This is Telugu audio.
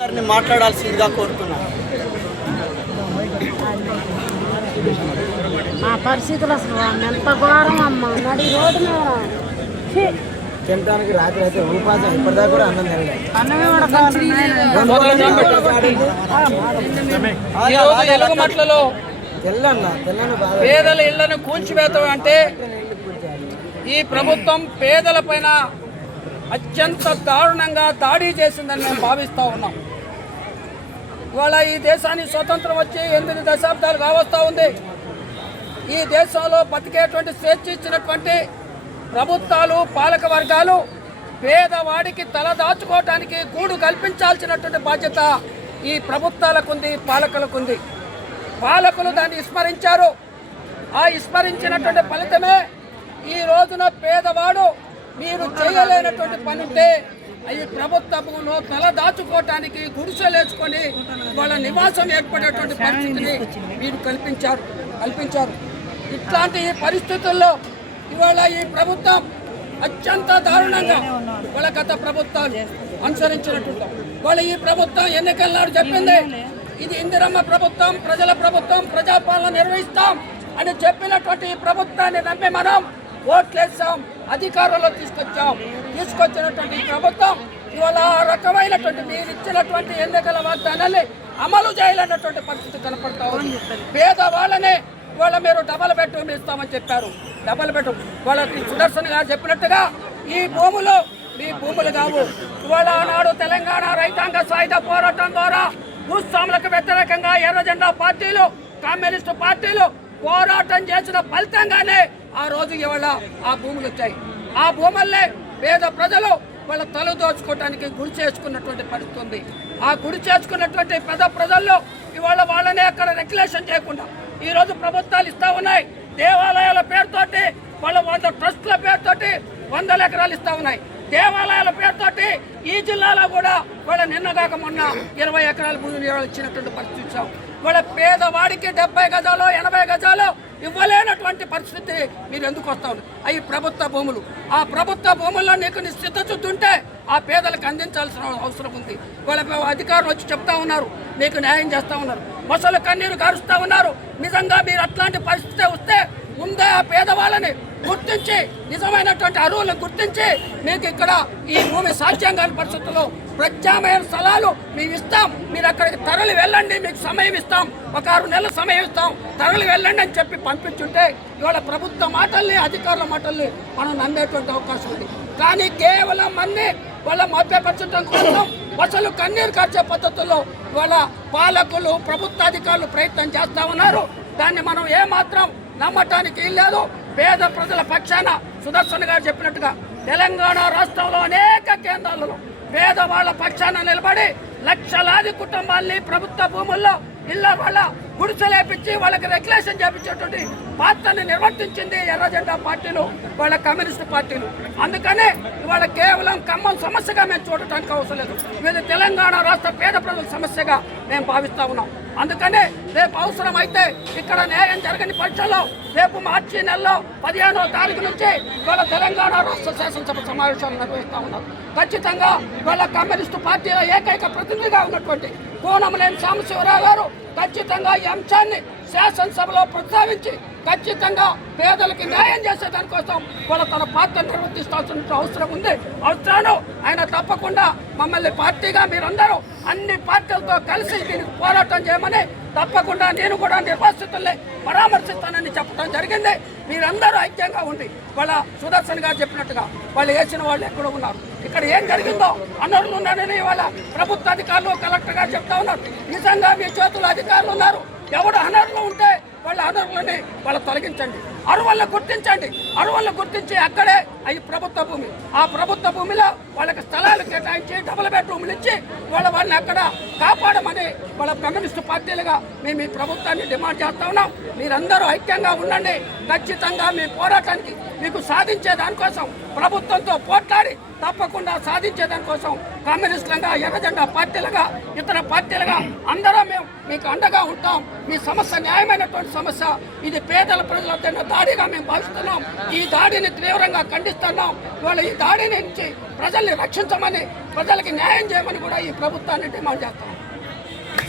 గారిని మాట్లాడాల్సిందిగా కోరుతున్నాను. మా పరిస్థితులు అసలు ఎంత ఘోరం అమ్మ. నడి రోడ్డు మీద తినడానికి రాత్రి అయితే ఉపాసం ఇప్పటిదాకా కూడా అన్నం ఎలుగుమట్లలో పేదల ఇళ్లను కూల్చివేత అంటే ఈ ప్రభుత్వం పేదల పైన అత్యంత దారుణంగా దాడి చేసిందని మేము భావిస్తూ ఉన్నాం. ఇవాళ ఈ దేశానికి స్వతంత్రం వచ్చి 8 దశాబ్దాలు కావస్తూ ఉంది. ఈ దేశంలో బతికేటువంటి స్వేచ్ఛ ఇచ్చినటువంటి ప్రభుత్వాలు, పాలక వర్గాలు పేదవాడికి తల దాచుకోవటానికి గూడు కల్పించాల్సినటువంటి బాధ్యత ఈ ప్రభుత్వాలకుంది, పాలకులకుంది. పాలకులు దాన్ని విస్మరించారు. ఆ విస్మరించినటువంటి ఫలితమే ఈ రోజున పేదవాడు మీరు చేయలేనటువంటి పని ఉంటే ఈ ప్రభుత్వంలో తల దాచుకోవటానికి గుడిసెలేసుకొని వాళ్ళ నివాసం ఏర్పడేటువంటి పరిస్థితిని మీరు కల్పించారు. ఇట్లాంటి పరిస్థితుల్లో ఇవాళ ఈ ప్రభుత్వం అత్యంత దారుణంగా వాళ్ళ గత ప్రభుత్వాలు అనుసరించినట్టు వాళ్ళ ఈ ప్రభుత్వం ఎన్నికల నాడు చెప్పింది, ఇది ఇందిరమ్మ ప్రభుత్వం, ప్రజల ప్రభుత్వం, ప్రజాపాలన నిర్వహిస్తాం అని చెప్పినటువంటి ఈ ప్రభుత్వాన్ని నమ్మి మనం ఓట్లేసాం, అధికారంలో తీసుకొచ్చినటువంటి ప్రభుత్వం ఇవాళ ఆ రకమైనటువంటి మీరు ఇచ్చినటువంటి ఎన్నికల వాగ్దానాన్ని అమలు చేయాలన్నటువంటి పరిస్థితి కనపడతా ఉంది. పేదవాళ్ళనే ఇవాళ మీరు డబల్ బెడ్రూమ్ ఇస్తామని చెప్పారు. డబల్ బెడ్రూమ్ వాళ్ళకి సుదర్శన్ గారు చెప్పినట్టుగా ఈ భూములు మీ భూములు కావు. ఇవాళ ఆనాడు తెలంగాణ రైతాంగ సాయుధ పోరాటం ద్వారా భూస్వాములకు వ్యతిరేకంగా ఎర్ర జెండా పార్టీలు, కమ్యూనిస్టు పార్టీలు పోరాటం చేసిన ఫలితంగానే ఆ రోజు ఇవాళ ఆ భూములు వచ్చాయి. ఆ భూముల్ని పేద ప్రజలు వాళ్ళ తల దోచుకోవడానికి గుడి చేసుకున్నటువంటి పరిస్థితి ఉంది. ఆ గుడి చేసుకున్నటువంటి పేద ప్రజల్లో ఇవాళ వాళ్ళనే అక్కడ రెగ్యులేషన్ చేయకుండా ఈరోజు ప్రభుత్వాలు ఇస్తూ ఉన్నాయి. దేవాలయాల పేరుతోటి వాళ్ళ 100 ట్రస్టుల పేరుతోటి 100 ఎకరాలు ఇస్తూ ఉన్నాయి. దేవాలయాల పేరుతోటి ఈ జిల్లాలో కూడా వాళ్ళ నిన్నగాక మొన్న 20 ఎకరాల భూమిని ఇచ్చినటువంటి పరిస్థితి ఇచ్చాం. వాళ్ళ పేదవాడికి 70 గజాలు 80 గజాలు ఇవ్వలేనటువంటి పరిస్థితి మీరు ఎందుకు వస్తా ఉన్నారు? అవి ప్రభుత్వ భూములు. ఆ ప్రభుత్వ భూముల్లో నీకు చిత్తశుద్ధి ఉంటే ఆ పేదలకు అందించాల్సిన అవసరం ఉంది. వాళ్ళ అధికారులు వచ్చి చెప్తా ఉన్నారు, నీకు న్యాయం చేస్తూ ఉన్నారు, మొసలు కన్నీరు కారుస్తూ ఉన్నారు. నిజంగా మీరు అట్లాంటి పరిస్థితి వస్తే ముందే ఆ పేదవాళ్ళని గుర్తించి నిజమైనటువంటి అరువులను గుర్తించి మీకు ఇక్కడ ఈ భూమి సాధ్యం కాని పరిస్థితుల్లో ప్రత్యామ్నాయ స్థలాలు మేము ఇస్తాం, మీరు అక్కడికి తరలి వెళ్ళండి, మీకు సమయం ఇస్తాం, ఒక 6 నెలల సమయం ఇస్తాం, తరలి వెళ్ళండి అని చెప్పి పంపించుంటే ఇవాళ ప్రభుత్వ మాటల్ని, అధికారుల మాటల్ని మనం నమ్మేటువంటి అవకాశం ఉంది. కానీ కేవలం మంది వాళ్ళ మభ్యపరచడం కోసం అసలు కన్నీరు కార్చే పద్ధతుల్లో వాళ్ళ పాలకులు, ప్రభుత్వ అధికారులు ప్రయత్నం చేస్తూ ఉన్నారు. దాన్ని మనం ఏమాత్రం నమ్మటానికి లేదు. పేద ప్రజల పక్షాన సుదర్శన్ గారు చెప్పినట్టుగా తెలంగాణ రాష్ట్రంలో అనేక కేంద్రాలలో పేదవాళ్ల పక్షాన నిలబడి లక్షలాది కుటుంబాల్ని ప్రభుత్వ భూముల్లో ఇళ్ళ వాళ్ళ గుడిసెలేపించి వాళ్ళకి రెగ్యులేషన్ చేపించేటువంటి పాత్రని నిర్వర్తించింది ఎర్ర జెండా పార్టీలు, వాళ్ళ కమ్యూనిస్టు పార్టీలు. అందుకనే ఇవాళ కేవలం ఖమ్మం సమస్యగా మేము చూడటానికి అవసరం లేదు. ఇది తెలంగాణ రాష్ట్ర పేద ప్రజల సమస్యగా మేము భావిస్తూ ఉన్నాం. అందుకనే రేపు అవసరమైతే ఇక్కడ న్యాయం జరగని పక్షంలో రేపు మార్చి నెలలో 15వ తారీఖు నుంచి ఇవాళ తెలంగాణ రాష్ట్ర శాసనసభ సమావేశాలు నిర్వహిస్తూ ఉన్నారు. ఖచ్చితంగా ఇవాళ కమ్యూనిస్టు పార్టీల ఏకైక ప్రతినిధిగా ఉన్నటువంటి కోనమనేని సాంబశివరావు గారు ఖచ్చితంగా ఈ అంశాన్ని శాసనసభలో ప్రస్తావించి ఖచ్చితంగా పేదలకి న్యాయం చేసే దానికోసం కూడా తన పాత్ర నిర్వర్తిస్తాల్సిన అవసరం ఉంది. అవసరాలు ఆయన తప్పకుండా మమ్మల్ని పార్టీగా మీరందరూ అన్ని పార్టీలతో కలిసి దీనికి పోరాటం చేయమని తప్పకుండా నేను కూడా నిర్వాసితుల్ని పరామర్శిస్తానని చెప్పడం జరిగింది. మీరందరూ ఐక్యంగా ఉండి వాళ్ళ సుదర్శన్ గారు చెప్పినట్టుగా వాళ్ళు వేసిన వాళ్ళు ఎక్కడ ఉన్నారు, ఇక్కడ ఏం జరిగిందో అనర్హులు ఉన్నారని వాళ్ళ ప్రభుత్వ అధికారులు, కలెక్టర్ గారు చెప్తా ఉన్నారు. నిజంగా మీ చేతుల్లో అధికారులు ఉన్నారు. ఎవడు అనర్హులు ఉంటే వాళ్ళ అనర్హులని వాళ్ళ తొలగించండి, అరువులను గుర్తించండి. అరువులను గుర్తించి అక్కడే అవి ప్రభుత్వ భూమి, ఆ ప్రభుత్వ భూమిలో వాళ్ళకి స్థలాలు కేటాయించి డబుల్ బెడ్రూమ్లు ఇచ్చి వాళ్ళని అక్కడ కాపాడమని వాళ్ళ కమ్యూనిస్టు పార్టీలుగా మేము ఈ ప్రభుత్వాన్ని డిమాండ్ చేస్తా ఉన్నాం. మీరందరూ ఐక్యంగా ఉండండి. ఖచ్చితంగా మీ పోరాటానికి మీకు సాధించే దానికోసం ప్రభుత్వంతో పోట్లాడి తప్పకుండా సాధించేదాని కోసం కమ్యూనిస్టులుగా, ఎర్రజెండా పార్టీలుగా, ఇతర పార్టీలుగా అందరం మేము మీకు అండగా ఉంటాం. మీ సమస్య న్యాయమైనటువంటి సమస్య, ఇది పేదల ప్రజల దాడిగా మేము భావిస్తున్నాం. ఈ దాడిని తీవ్రంగా ఖండిస్తున్నాం. ఇవాళ ఈ దాడి నుంచి ప్రజల్ని రక్షించమని, ప్రజలకి న్యాయం చేయమని కూడా ఈ ప్రభుత్వాన్ని డిమాండ్ చేస్తాం.